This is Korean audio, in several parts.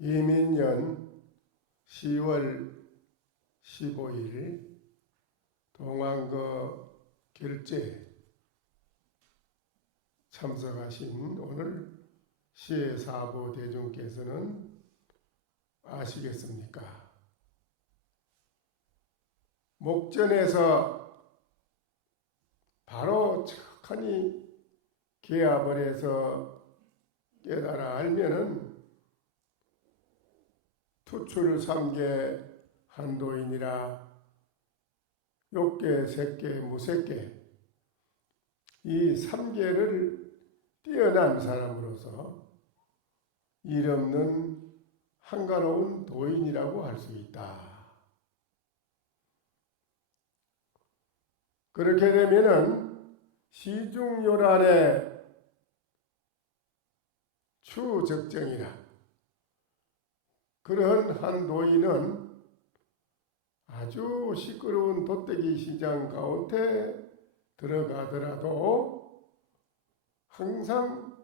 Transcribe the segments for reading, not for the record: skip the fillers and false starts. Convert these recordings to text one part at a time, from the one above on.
이민년 10월 15일 동안거 결제 참석하신 오늘 시해사부 대중께서는 아시겠습니까? 목전에서 바로 척하니 개합을 해서 깨달아 알면은 투출 삼계 한도인이라 욕계, 색계, 무색계 이 삼계를 뛰어난 사람으로서 일 없는 한가로운 도인이라고 할 수 있다. 그렇게 되면은 시중요란의 추적정이라 그런 한 노인은 아주 시끄러운 돗대기 시장 가운데 들어가더라도 항상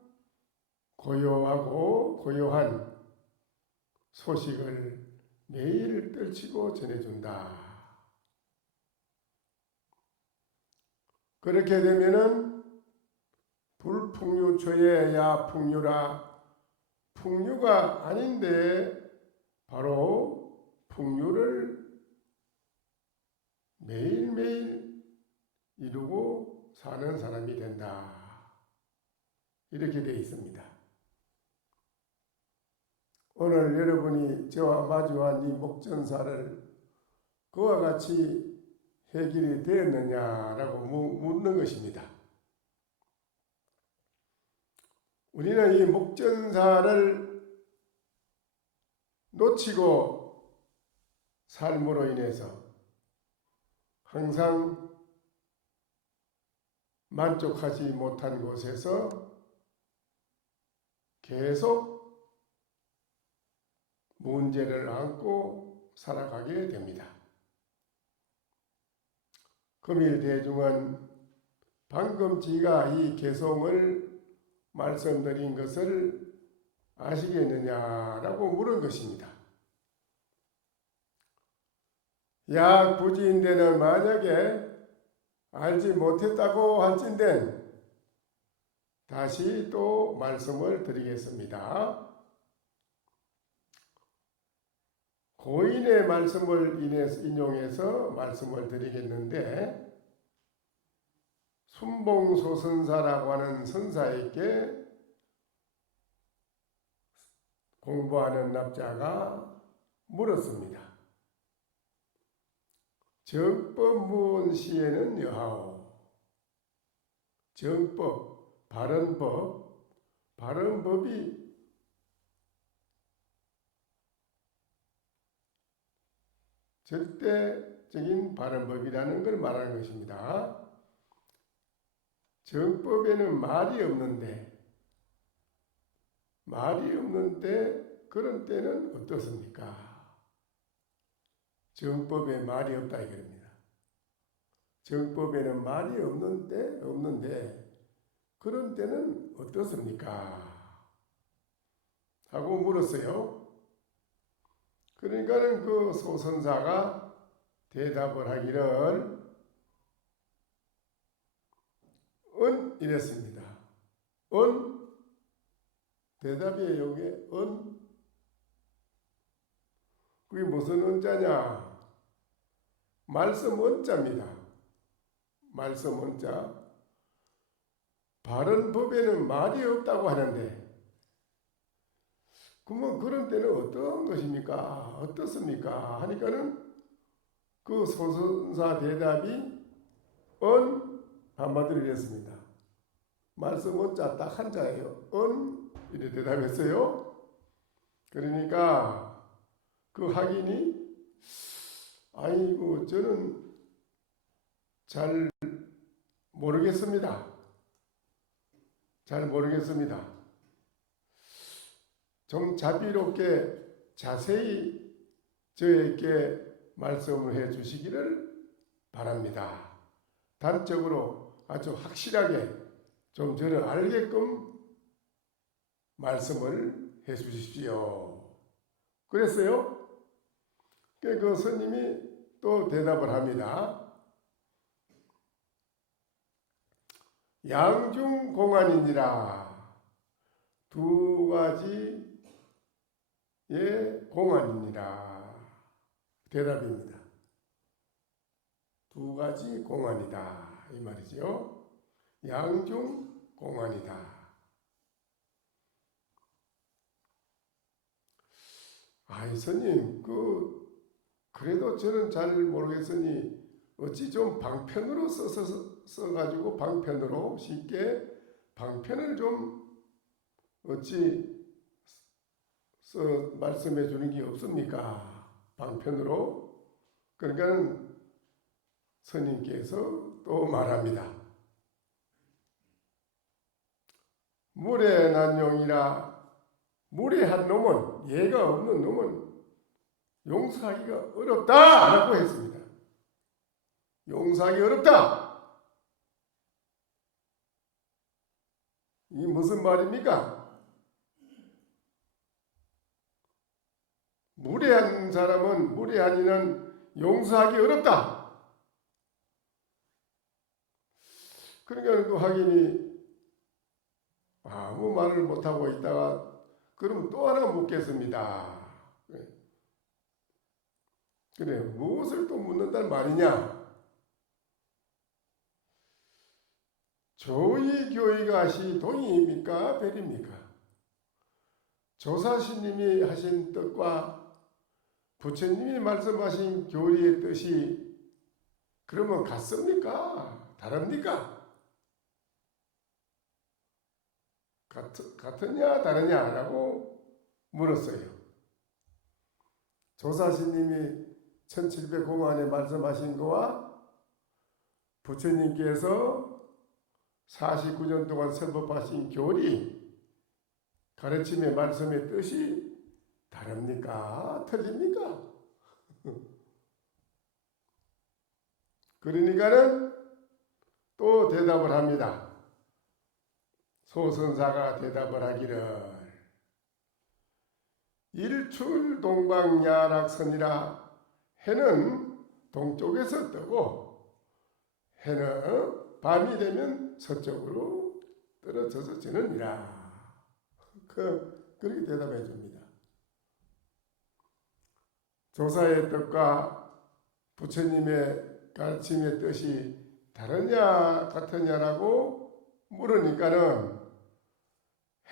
고요하고 고요한 소식을 매일 떨치고 전해준다. 그렇게 되면은 불풍류초에 야 풍류라 풍류가 아닌데 바로 풍류를 매일매일 이루고 사는 사람이 된다. 이렇게 되어 있습니다. 오늘 여러분이 저와 마주한 이 목전사를 그와 같이 해결이 되었느냐라고 묻는 것입니다. 우리는 이 목전사를 놓치고 삶으로 인해서 항상 만족하지 못한 곳에서 계속 문제를 안고 살아가게 됩니다. 금일 대중은 방금 지가 이 개송을 말씀드린 것을 아시겠느냐라고 물은 것입니다. 약 부지인데는 만약에 알지 못했다고 할진된 다시 또 말씀을 드리겠습니다. 고인의 말씀을 인용해서 말씀을 드리겠는데 순봉소선사라고 하는 선사에게 공부하는 납자가 물었습니다. 정법 무언시에는 여하오. 정법, 바른법이 절대적인 바른법이라는 걸 말하는 것입니다. 정법에는 말이 없는데 그런 때는 어떻습니까? 정법에 말이 없다 이겁니다. 정법에는 말이 없는데 그런 때는 어떻습니까? 하고 물었어요. 그러니까는 그 소선사가 대답을 하기를 이랬습니다. 대답이에요. 이게 그게 무슨 은자냐? 말씀 은자입니다. 말씀 은자. 바른 법에는 말이 없다고 하는데 그러면 그런 때는 어떤 것입니까? 어떻습니까? 하니까는 그 소선사 대답이 한마디로 이랬습니다. 말씀 은자 딱 한자예요. 이렇게 대답했어요. 그러니까 그 학인이 아이고 저는 잘 모르겠습니다. 좀 자비롭게 자세히 저에게 말씀을 해 주시기를 바랍니다. 단적으로 아주 확실하게 좀 저를 알게끔 말씀을 해 주십시오. 그랬어요. 그 스님이 또 대답을 합니다. 양중공안이니라. 두 가지의 공안이니라. 대답입니다. 두 가지 공안이다 이 말이죠. 양중공안이다. 아이 스님 그래도 저는 잘 모르겠으니 어찌 좀 방편으로 써가지고 방편으로 쉽게 방편을 좀 어찌 말씀해 주는 게 없습니까? 방편으로. 그러니까 스님께서 또 말합니다. 무례난용이라. 무례한 놈은, 예가 없는 놈은 용서하기가 어렵다 라고 했습니다. 용서하기 어렵다. 이게 무슨 말입니까? 무례한 사람은, 무례한 이는 용서하기 어렵다. 그러니까 그 학인이 아무 말을 못하고 있다가 그럼 또 하나 묻겠습니다. 그래, 무엇을 또 묻는단 말이냐? 조의 교의가 시 동의입니까? 별입니까? 조사스님이 하신 뜻과 부처님이 말씀하신 교리의 뜻이 그러면 같습니까? 다릅니까? 같으냐 다르냐라고 물었어요. 조사스님이 1700공안에 말씀하신 거와 부처님께서 49년 동안 설법하신 교리, 가르침의 말씀의 뜻이 다릅니까? 틀립니까? 그러니까는 또 대답을 합니다. 소선사가 대답을 하기를 일출동방야락선이라. 해는 동쪽에서 뜨고 해는 밤이 되면 서쪽으로 떨어져서 지느니라. 그렇게 대답해 줍니다. 조사의 뜻과 부처님의 가르침의 뜻이 다르냐 같으냐라고 물으니까는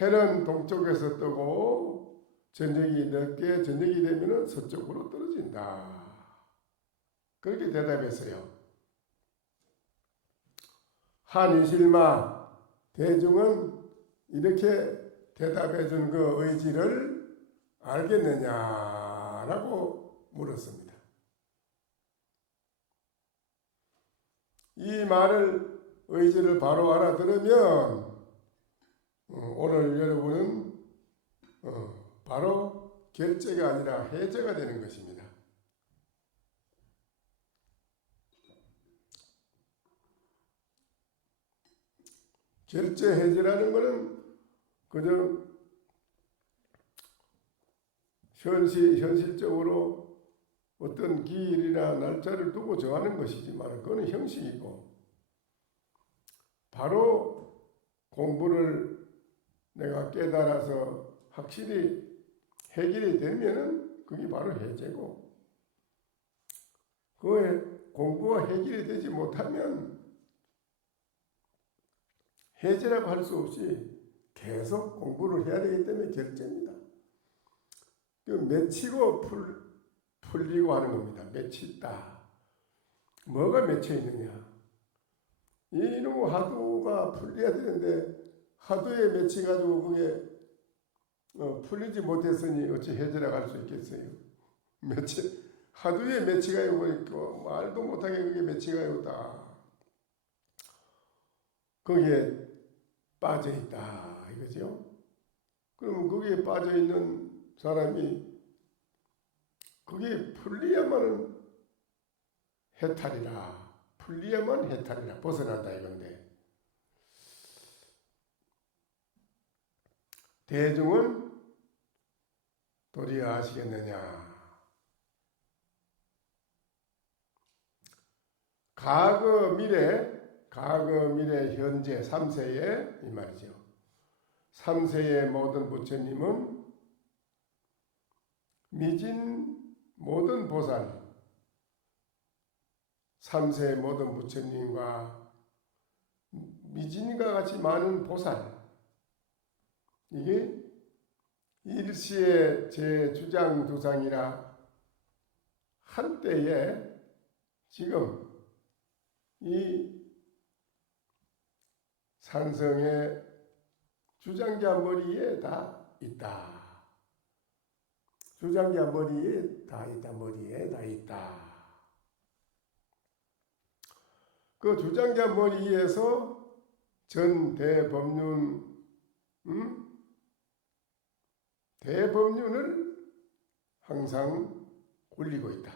해는 동쪽에서 뜨고 저녁이 늦게 저녁이 되면 서쪽으로 떨어진다. 그렇게 대답했어요. 한이실마 대중은 이렇게 대답해 준 그 의지를 알겠느냐라고 물었습니다. 이 말을 의지를 바로 알아들으면 오늘 여러분은 바로 결제가 아니라 해제가 되는 것입니다. 결제 해제라는 것은 그저 현실적으로 어떤 기일이나 날짜를 두고 정하는 것이지만 그건 형식이고 바로 공부를 내가 깨달아서 확실히 해결이 되면은 그게 바로 해제고 그 공부가 해결이 되지 못하면 해제라고 할 수 없이 계속 공부를 해야 되기 때문에 결제입니다. 맺히고 풀리고 하는 겁니다. 맺히다. 뭐가 맺혀 있느냐? 이놈의 화두가 풀려야 되는데 화두에 맺혀가지고 그게 풀리지 못했으니 어찌 해제라고 할 수 있겠어요? 화두에 맺혀가지고 보니까 말도 못하게 그게 맺혀가지고 다 거기에 빠져있다 이거죠. 그럼 거기에 빠져있는 사람이 그게 풀리야만 해탈이라. 풀리야만 해탈이라. 벗어난다 이건데 대중은 도리어 아시겠느냐? 과거, 미래, 현재 3세의 이 말이죠. 3세의 모든 부처님은 미진 모든 보살, 3세의 모든 부처님과 미진과 같이 많은 보살, 이게 일시의 제 주장 두상이라 한때에 지금 이 산성의 주장자 머리에 다 있다. 주장자 머리에 다 있다. 머리에 다 있다. 그 주장자 머리에서 전 대법륜, 대법륜을 항상 굴리고 있다.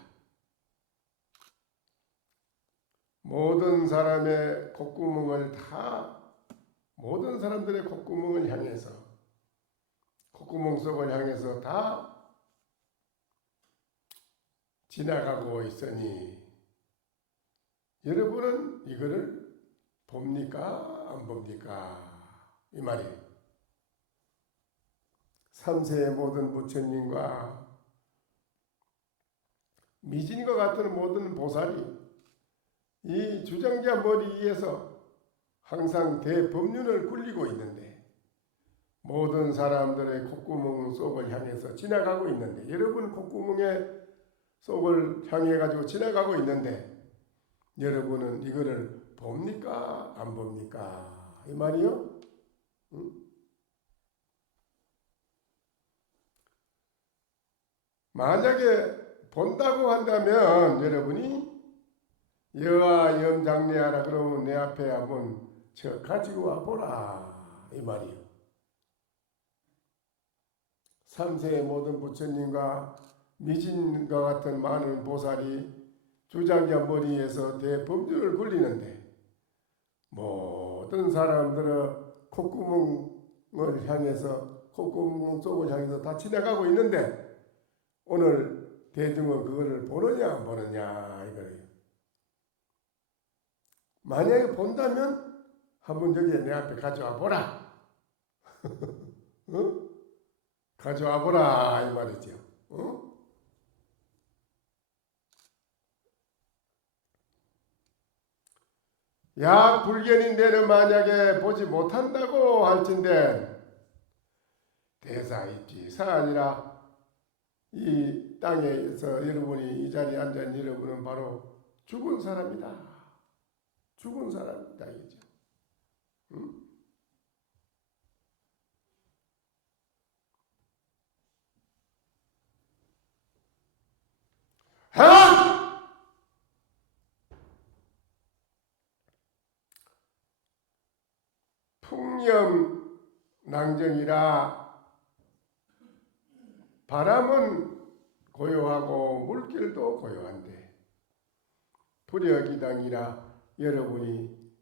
모든 사람의 콧구멍을 모든 사람들의 콧구멍을 향해서, 콧구멍 속을 향해서 다 지나가고 있으니 여러분은 이거를 봅니까? 안 봅니까? 이 말이에요. 3세의 모든 부처님과 미진과 같은 모든 보살이 이 주장자 머리 위에서 항상 대법륜을 굴리고 있는데, 모든 사람들의 콧구멍 속을 향해서 지나가고 있는데, 여러분 콧구멍의 속을 향해 가지고 지나가고 있는데 여러분은 이거를 봅니까? 안 봅니까? 이 말이요. 만약에 본다고 한다면 여러분이 여아 염장례하라 그러면 내 앞에 한번 저 가지고 와보라 이 말이요. 3세의 모든 부처님과 미진과 같은 많은 보살이 주장자 머리에서 대법륜을 굴리는데 모든 사람들은 콧구멍을 향해서, 콧구멍 속을 향해서 다 지나가고 있는데 오늘 대중은 그거를 보느냐 안 보느냐 이거예요. 만약에 본다면 한번 여기 내 앞에 가져와 보라. 어? 가져와 보라 이 말이죠. 야 불견인데는 만약에 보지 못한다고 할진대 대사입지사 아니라 이 땅에서 여러분이 이 자리에 앉은 여러분은 바로 죽은 사람이다. 죽은 사람이다 이거죠. 풍염 낭정이라 바람은 고요하고 물길도 고요한데 불여기당이라 여러분이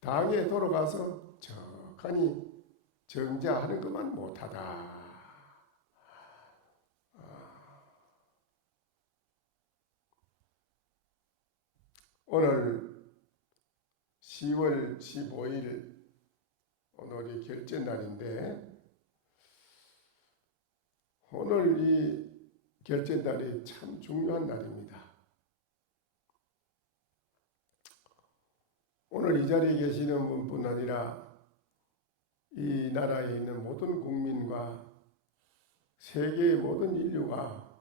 당에 돌아가서 척하니 정자하는 것만 못하다. 오늘 10월 15일 오늘이 결제날인데 오늘 이 결제날이 참 중요한 날입니다. 오늘 이 자리에 계시는 분뿐 아니라 이 나라에 있는 모든 국민과 세계의 모든 인류가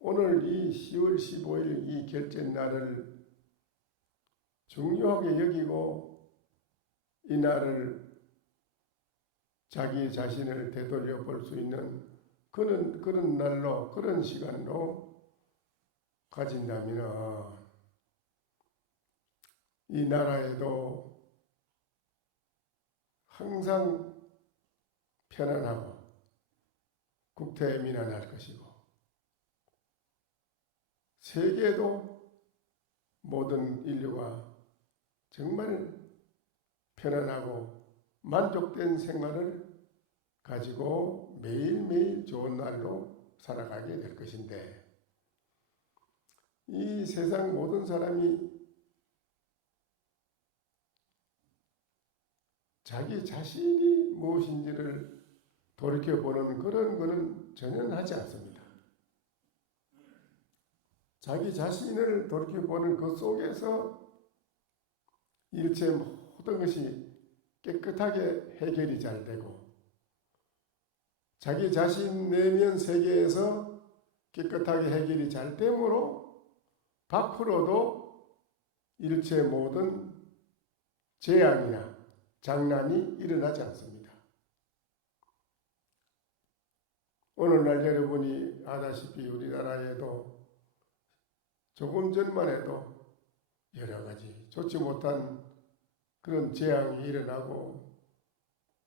오늘 이 10월 15일 이 결제날을 중요하게 여기고 이 날을 자기 자신을 되돌려 볼 수 있는 그런 날로, 그런 시간으로 가진다면 이 나라에도 항상 편안하고 국태민안할 것이고 세계도 모든 인류가 정말 편안하고 만족된 생활을 가지고 매일매일 좋은 날로 살아가게 될 것인데, 이 세상 모든 사람이 자기 자신이 무엇인지를 돌이켜보는 그런 것은 전혀 하지 않습니다. 자기 자신을 돌이켜보는 그 속에서 일체 모든 것이 깨끗하게 해결이 잘 되고, 자기 자신 내면 세계에서 깨끗하게 해결이 잘 되므로 밖으로도 일체 모든 재앙이나 장난이 일어나지 않습니다. 오늘날 여러분이 아다시피 우리나라에도 조금 전만 해도 여러 가지 좋지 못한 그런 재앙이 일어나고,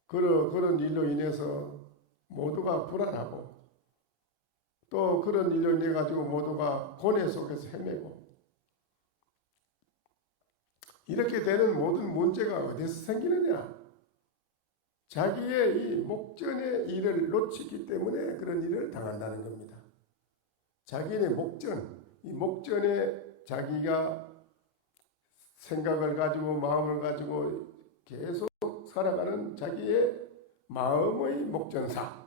그런 일로 인해서 모두가 불안하고, 또 그런 일로 인해 가지고 모두가 고뇌 속에서 헤매고, 이렇게 되는 모든 문제가 어디서 생기느냐? 자기의 이 목전의 일을 놓치기 때문에 그런 일을 당한다는 겁니다. 자기의 목전, 이 목전에 자기가 생각을 가지고 마음을 가지고 계속 살아가는 자기의 마음의 목전사,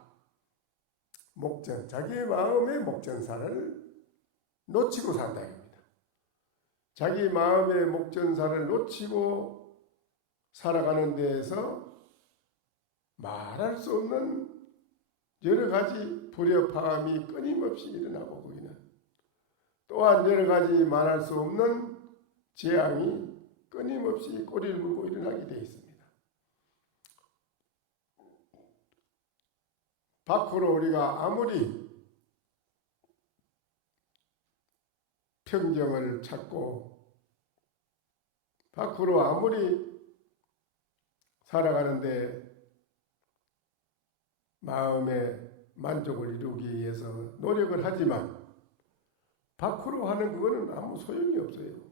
자기의 마음의 목전사를 놓치고 산다 입니다. 자기 마음의 목전사를 놓치고 살아가는 데에서 말할 수 없는 여러 가지 불협화음이 끊임없이 일어나고, 거기는 또한 여러 가지 말할 수 없는 재앙이 끊임없이 꼬리를 물고 일어나게 되어 있습니다. 밖으로 우리가 아무리 평정을 찾고 밖으로 아무리 살아가는데 마음의 만족을 이루기 위해서 노력을 하지만 밖으로 하는 그거는 아무 소용이 없어요.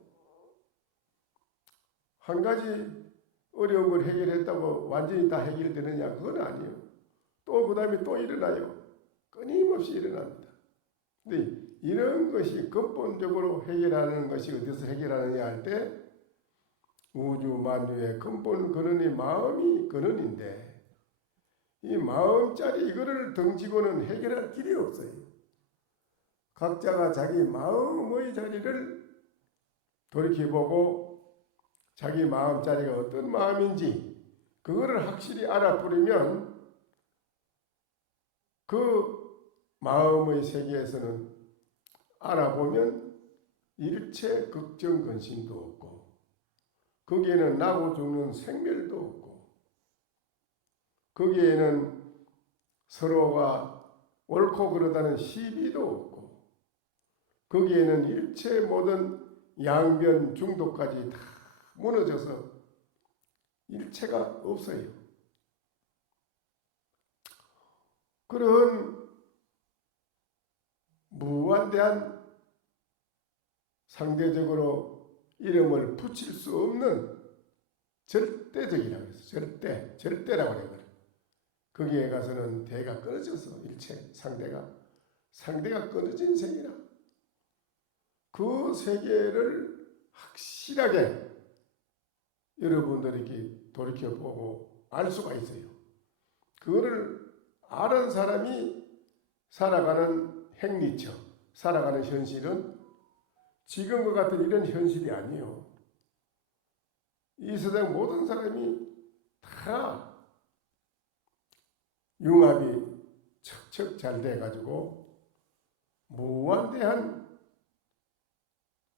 한 가지 어려운 걸 해결했다고 완전히 다 해결되느냐? 그건 아니에요. 또 그 다음에 또 일어나요. 끊임없이 일어납니다. 근데 이런 것이 근본적으로 해결하는 것이 어디서 해결하느냐 할 때, 우주 만유의 근본 근원이 마음이 근원인데, 이 마음짜리 이거를 덩치고는 해결할 길이 없어요. 각자가 자기 마음의 자리를 돌이켜보고 자기 마음자리가 어떤 마음인지 그거를 확실히 알아버리면 그 마음의 세계에서는 알아보면 일체 걱정 근심도 없고, 거기에는 나고 죽는 생멸도 없고, 거기에는 서로가 옳고 그러다는 시비도 없고, 거기에는 일체 모든 양변 중독까지 다 무너져서 일체가 없어요. 그런 무한대한 상대적으로 이름을 붙일 수 없는 절대적이라고 해서 절대라고 해요. 거기에 가서는 대가 끊어져서 일체 상대가 끊어진 세계라. 그 세계를 확실하게 여러분들에게 돌이켜보고 알 수가 있어요. 그거를 아는 사람이 살아가는 행리처, 살아가는 현실은 지금과 같은 이런 현실이 아니에요. 이 세상 모든 사람이 다 융합이 척척 잘 돼가지고 무한대한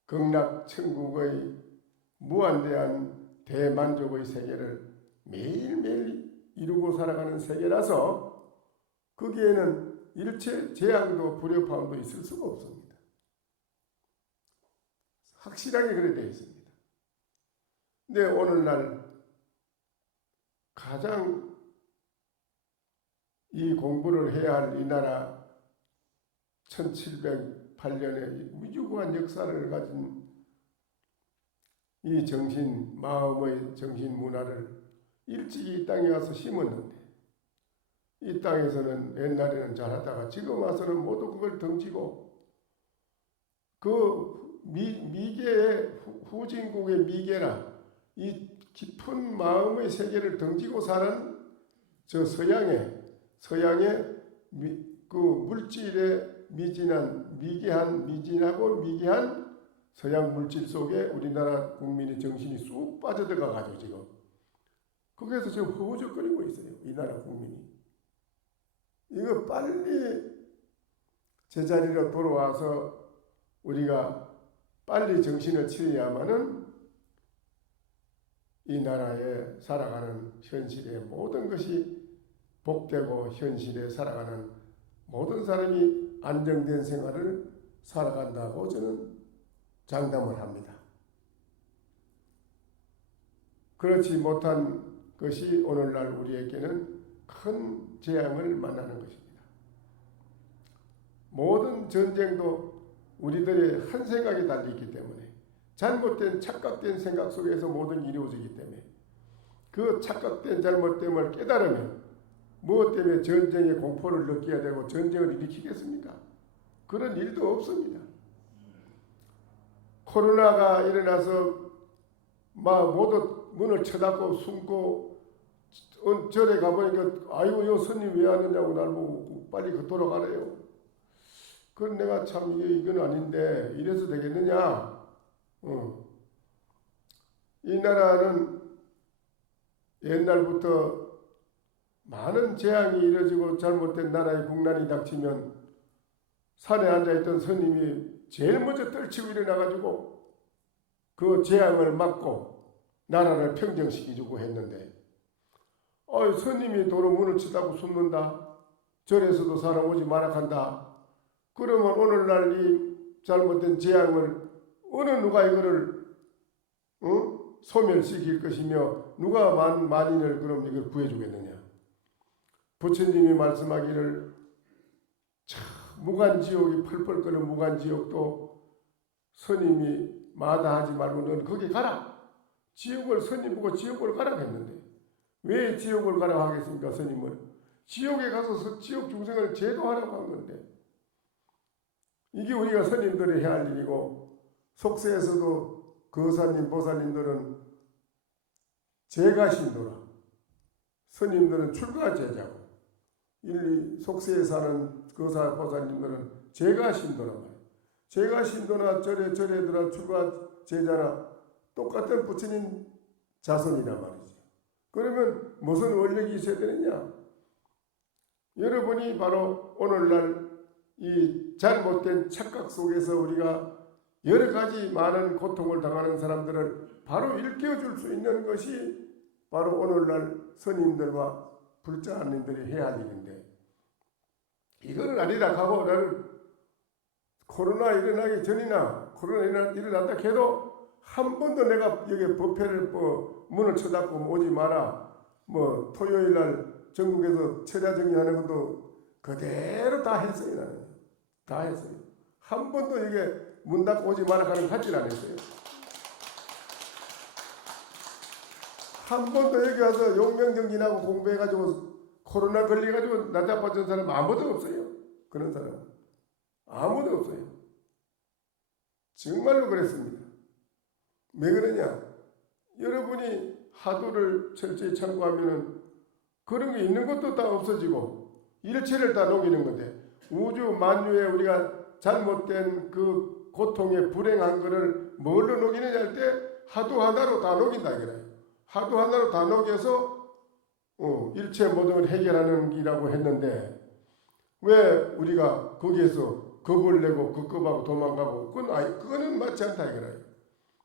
극락천국의 무한대한 대만족의 세계를 매일매일 이루고 살아가는 세계라서 거기에는 일체 재앙도 불협화음도 있을 수가 없습니다. 확실하게 그렇게 되어 있습니다. 근데 오늘날 가장 이 공부를 해야 할 이 나라 1708년의 유구한 역사를 가진 이 마음의 정신 문화를 일찍이 이 땅에 와서 심었는데, 이 땅에서는 옛날에는 잘하다가 지금 와서는 모두 그걸 던지고 그 미개의 후진국의 미개라 이 깊은 마음의 세계를 던지고 사는 저 서양의 그 물질의 미진하고 미개한 서양 물질 속에 우리나라 국민의 정신이 쑥 빠져들어가 가지고 지금 거기에서 지금 허우적거리고 있어요. 이 나라 국민이. 이거 빨리 제자리로 돌아와서 우리가 빨리 정신을 차려야만은 이 나라에 살아가는 현실의 모든 것이 복되고 현실에 살아가는 모든 사람이 안정된 생활을 살아간다고 저는 장담을 합니다. 그렇지 못한 것이 오늘날 우리에게는 큰 재앙을 만나는 것입니다. 모든 전쟁도 우리들의 한 생각이 달리기 때문에 잘못된 착각된 생각 속에서 모든 일이 이루어지기 때문에 그 착각된 잘못됨을 깨달으면 무엇 때문에 전쟁의 공포를 느껴야 되고 전쟁을 일으키겠습니까? 그런 일도 없습니다. 코로나가 일어나서 막 모두 문을 쳐닫고 숨고 절에 가보니까 아이고 요 스님 왜 왔느냐고 날 보고 빨리 돌아가래요. 그건 내가 참 이건 아닌데 이래서 되겠느냐. 이 나라는 옛날부터 많은 재앙이 이뤄지고 잘못된 나라의 국난이 닥치면 산에 앉아있던 스님이 제일 먼저 떨치고 일어나가지고 그 재앙을 막고 나라를 평정시키려고 했는데 스님이 도로 문을 치다고 숨는다. 절에서도 사람 오지 마라 한다. 그러면 오늘날 이 잘못된 재앙을 어느 누가 이거를 소멸시킬 것이며 누가 만인을 그럼 이걸 구해주겠느냐. 부처님이 말씀하기를 무간지옥이 펄펄 끓는 무간지옥도 스님이 마다하지 말고 너는 거기 가라. 지옥을 스님 보고 지옥을 가라 했는데 왜 지옥을 가라 하겠습니까? 스님을 지옥에 가서 지옥 중생을 제도하라고 한 건데 이게 우리가 스님들이 해야 할 일이고 속세에서도 거사님 보살님들은 제가신도라 스님들은 출가제자고 속세에 사는 거사 보살님들은 제가신도란 말이에요. 제가신도나 절에들아 출가제자나 똑같은 부처님 자손이란 말이죠. 그러면 무슨 원력이 있어야 되느냐? 여러분이 바로 오늘날 이 잘못된 착각 속에서 우리가 여러 가지 많은 고통을 당하는 사람들을 바로 일깨워줄 수 있는 것이 바로 오늘날 스님들과 불자님들이 해야 할 일인데 이걸 아니라 하고 나는 코로나 일어나기 전이나 코로나 일어난다 해도 한 번도 내가 여기 법회를 문을 쳐닫고 오지 마라. 토요일날 전국에서 철야 정리하는 것도 그대로 다 했어요. 나는 다 했어요. 한 번도 이게 문 닫고 오지 마라 하는 거 하질 않았어요. 한 번도 여기 와서 용명정진하고 공부해가지고 코로나 걸려가지고 나자빠진 사람 아무도 없어요. 그런 사람 아무도 없어요. 정말로 그랬습니다. 왜 그러냐? 여러분이 하도를 철저히 참고하면은 그런 게 있는 것도 다 없어지고 일체를 다 녹이는 건데 우주 만유에 우리가 잘못된 그 고통에 불행한 거를 뭘로 녹이느냐 할 때 하도 하나로 다 녹인다 이거예요. 하도 하나로 다 녹여서 일체 모든 걸 해결하는 기라고 했는데 왜 우리가 거기에서 겁을 내고 급급하고 도망가고 그거는 맞지 않다 이거예요.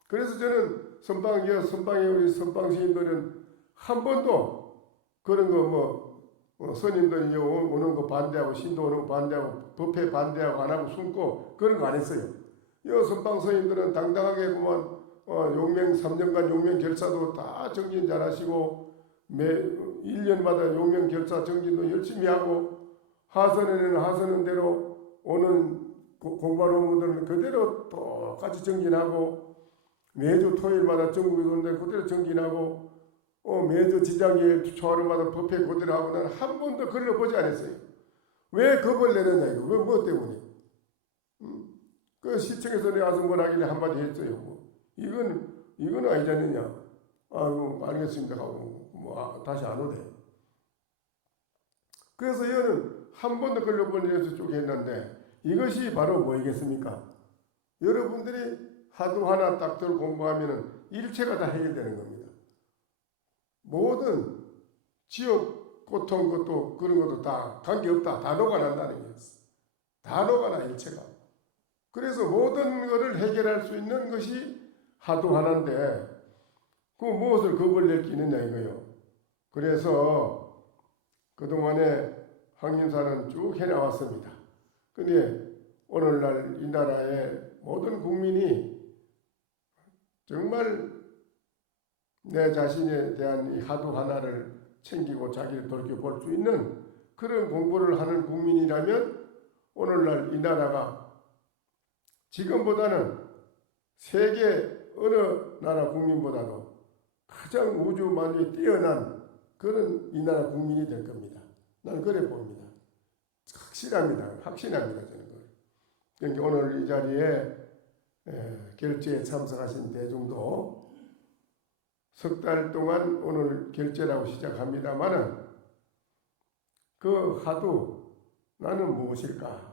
그래서 저는 선방에 우리 선방 스님들은 한 번도 그런 거 스님들이 오는 거 반대하고 신도 오는 거 반대하고 법회 반대하고 안 하고 숨고 그런 거 안 했어요. 이 선방 스님들은 당당하게 그만 용맹 3년간 용맹 결사도 다 정진 잘하시고 매 1년마다 용맹 결사 정진도 열심히 하고 하선에는 하선한 대로 오는 공부하는 분들은 그대로 똑같이 정진하고 매주 토요일마다 전국에서 오는데 그대로 정진하고 매주 지장일 초하루마다 법회 고대로 하고 한 번도 글을 보지 않았어요. 왜 겁을 내느냐 이거. 뭐 때문에. 그 시청에서 내가 와서 뭘 하길래 한마디 했어요. 이건 아니지 않느냐. 알겠습니다 하고 다시 안 오대. 그래서 얘는 한 번도 글을 본 적이 없어 쭉 했는데 이것이 바로 뭐이겠습니까? 여러분들이 하도 하나 딱 들어 공부하면은 일체가 다 해결되는 겁니다. 모든 지옥 고통 것도 그런 것도 다 관계없다. 다 녹아난다는 게 다 녹아나 일체가. 그래서 모든 것을 해결할 수 있는 것이 하도 하나인데 그 무엇을 겁을 낼 게 있느냐 이거요. 그래서 그동안에 항림사는 쭉 해나왔습니다. 근데 오늘날 이 나라의 모든 국민이 정말 내 자신에 대한 이 하도 하나를 챙기고 자기를 돌이켜볼 수 있는 그런 공부를 하는 국민이라면 오늘날 이 나라가 지금보다는 세계 어느 나라 국민보다도 가장 우주 만유에 뛰어난 그런 이 나라 국민이 될 겁니다. 나는 그래 봅니다. 확신합니다. 저는. 그러니까 오늘 이 자리에 결제에 참석하신 대중도 석 달 동안 오늘 결제라고 시작합니다마는 그 하도 나는 무엇일까?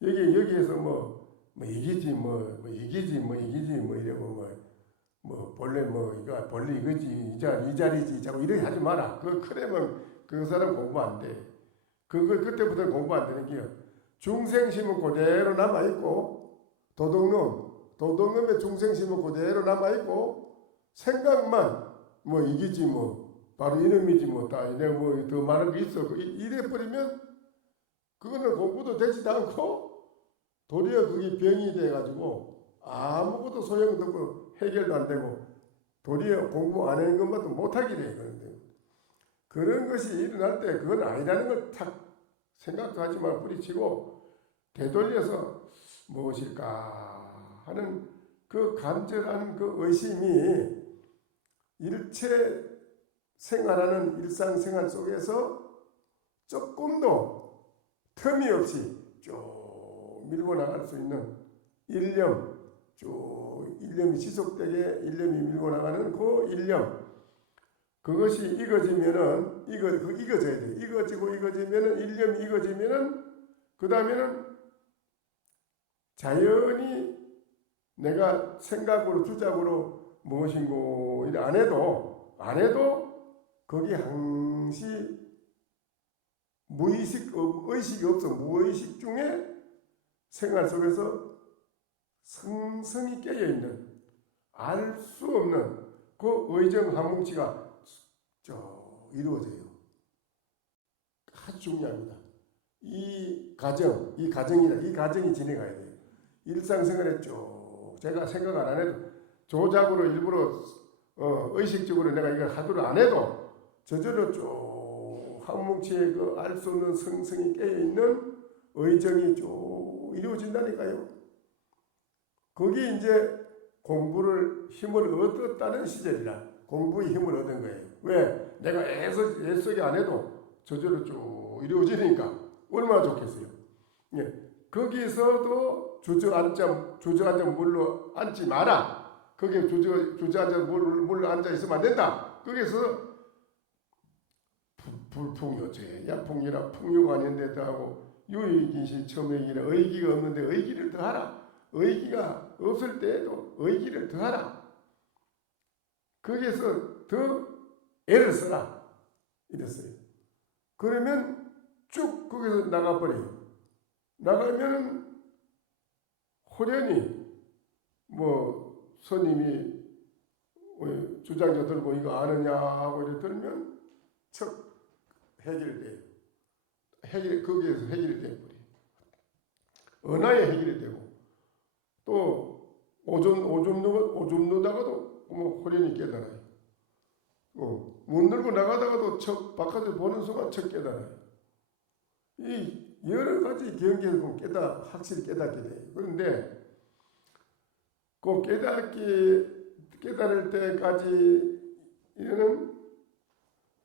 여기에서 이기지 이러고 본래 이거지 이 자리지 자꾸 이렇게 하지 마라. 그러면 그 사람 공부 안 돼. 그때부터 공부 안 되는 게요. 중생심은 그대로 남아 있고 도둑놈의 중생심은 그대로 남아 있고 생각만 이기지 바로 이놈이지 내가 더 많은 게 있어 이래 버리면 그거는 공부도 되지도 않고 도리어 그게 병이 돼가지고 아무것도 소용도 없고 해결도 안 되고 도리어 공부 안 하는 것만도 못하게 돼. 그런 것이 일어날 때 그건 아니라는 걸 탁 생각도 하지 말고 뿌리치고 되돌려서 무엇일까 하는 그 간절한 그 의심이 일체 생활하는 일상생활 속에서 조금도 틈이 없이 쭉 밀고 나갈 수 있는 일념, 쭉 일념이 지속되게 일념이 밀고 나가는 그 일념, 그것이 익어지면은 익어져야 돼. 익어지면은 일념이 익어지면은 그 다음에는 자연히 내가 생각으로 주작으로 무엇인고 이래 안 해도 거기 항시 의식이 없어. 무의식 중에 생활 속에서 성성이 깨어있는 알 수 없는 그 의정 한뭉치가 이루어져요. 아주 중요합니다. 이 가정이 진행해야 돼요. 일상생활에 쭉 제가 생각을 안 해도 조작으로 일부러 의식적으로 내가 이걸 하도록 안 해도 저절로 쭉 한뭉치에 그 알 수 없는 성성이 깨어있는 의정이 쭉 이루어진다니까요. 거기 이제 공부를 힘을 얻었다는 시절이라 공부의 힘을 얻은 거예요. 왜? 내가 애쓰게 안 해도 저절로 쭉 이루어지니까 얼마나 좋겠어요. 예. 거기서도 주저앉아 물로 앉지 마라. 거기에 주저앉아 물로 앉아 있으면 안 된다. 거기서 불풍요죄, 약풍이라 풍요가 아닌데도 하고 유의기시 첨예기라 의기가 없는데 의기를 더하라. 의기가 없을 때에도 의기를 더하라. 거기에서 더 애를 써라. 이랬어요. 그러면 쭉 거기서 나가버려요. 나가면 호련히 스님이 주장자 들고 이거 아느냐 하고 이렇게 들면 척 해결돼요. 거기에서 해결이 돼버려요. 은하에 해결이 되고 또 오줌 누다가도 호련히 깨달아요. 문 들고 나가다가도 척 바깥을 보는 순간 척 깨달아요. 이 여러 가지 경계에서 보면 확실히 깨닫게 돼요. 그런데 그 깨달을 때까지 이거는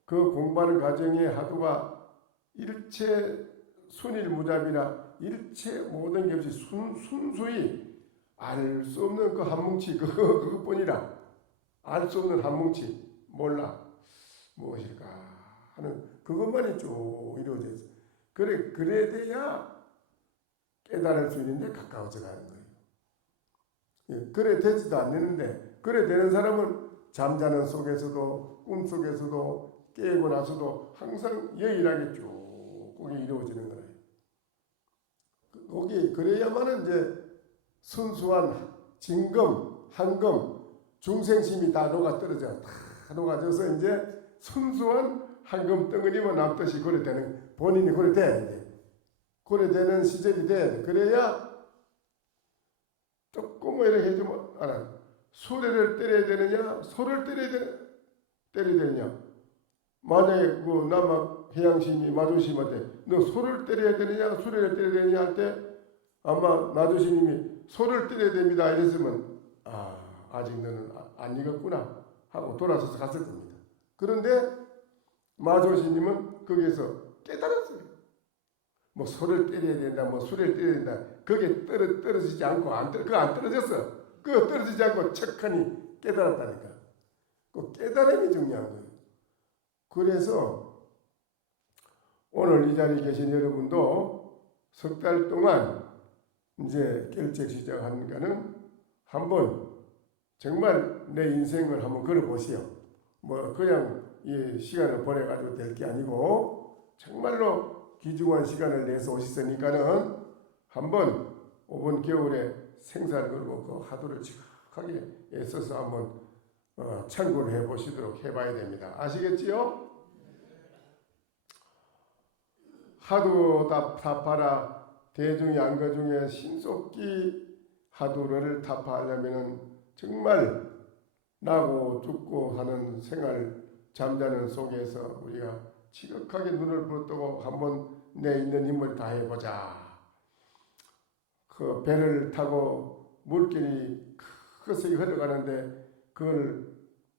그 공부하는 과정에 하도가 일체 순일무잡이라 일체 모든 게 없이 순수히 알 수 없는 그 한뭉치 그것뿐이라 알 수 없는 한뭉치 몰라 무엇일까 하는 그것만이 쭉 이루어져 있어. 그래 돼야 깨달을 수 있는데 가까워져 가는 거예요. 예, 그래 되지도 않는데 그래 되는 사람은 잠자는 속에서도 꿈 속에서도 깨고 나서도 항상 유일하게 쭉 그게 이루어지는 거예요. 거기 그래야만은 이제 순수한 진금, 한금, 중생심이 다 녹아 떨어져 다 녹아져서 이제 순수한 한금 덩어리만 남듯이 그래 되는 본인이 그래 돼 이제 그래 되는 시절이 돼. 그래야 조금 이렇게 해주면 알아. 수레를 때려야 되느냐, 소를 때려야 되느냐. 만약에 그 남학 해양신이 마조심한테 너 소를 때려야 되느냐, 수레를 때려야 되느냐 할 때 아마 마조심님이 소를 때려야 됩니다 이랬으면 아직 너는 안 익었구나 하고 돌아서서 갔을 겁니다. 그런데 마조심님은 거기에서 깨달았어요. 뭐 소를 때려야 된다, 뭐 수레를 때려야 된다. 그게 떨어지지 않고 그거 안 떨어졌어. 그거 떨어지지 않고 척하니 깨달았다니까. 그 깨달음이 중요한 거예요. 그래서 오늘 이 자리에 계신 여러분도 석 달 동안 이제 결책 시작하니까는 한번 정말 내 인생을 한번 걸어보시오. 뭐 그냥 이 시간을 보내가지고 될 게 아니고 정말로 귀중한 시간을 내서 오셨으니까는 한번 이번 겨울에 생사를 걸고 그 하도를 지각하게 애써서 한번 참고를 해보시도록 해봐야 됩니다. 아시겠지요? 하도 답하라 대중 양거 중에 신속기 하도를 답하려면은 정말 나고 죽고 하는 생활 잠자는 속에서 우리가 지극하게 눈을 부릅뜨고 한번 내 있는 힘을 다해보자. 그 배를 타고 물길이 크게 흘러가는데 그걸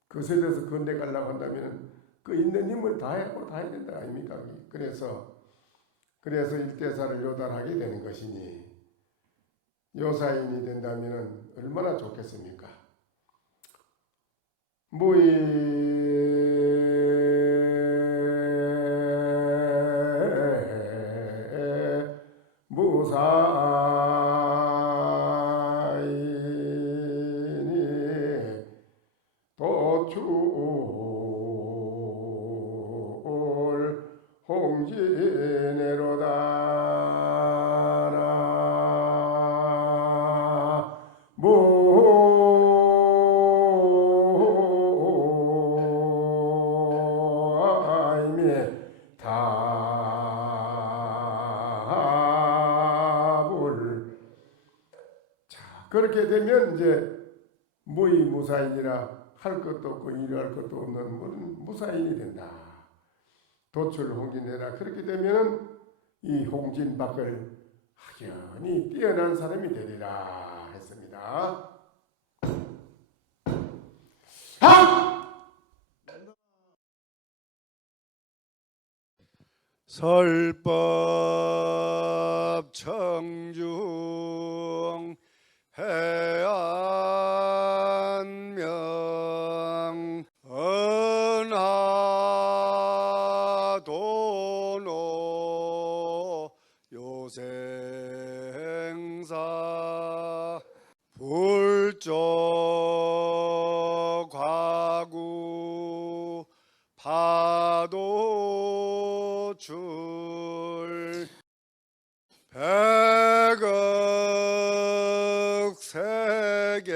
거슬려서 건너가려고 한다면 그 있는 힘을 다해야 된다 아닙니까? 그래서 일대사를 요달하게 되는 것이니 요사인이 된다면 얼마나 좋겠습니까? 무사인이 도출 홍진애로다나 모임이 답을 그렇게 되면 이제 무의무사인이라 할 것도 없고 일할 것도 없는 무사인이 된다. 도출 홍진해라. 그렇게 되면은 이 홍진박을 확연히 뛰어난 사람이 되리라 했습니다. 설법 청중 해안명 은하도노 요생사 불조 과구 파도출 백억 세계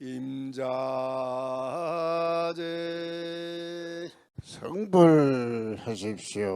임자제 성불하십시오.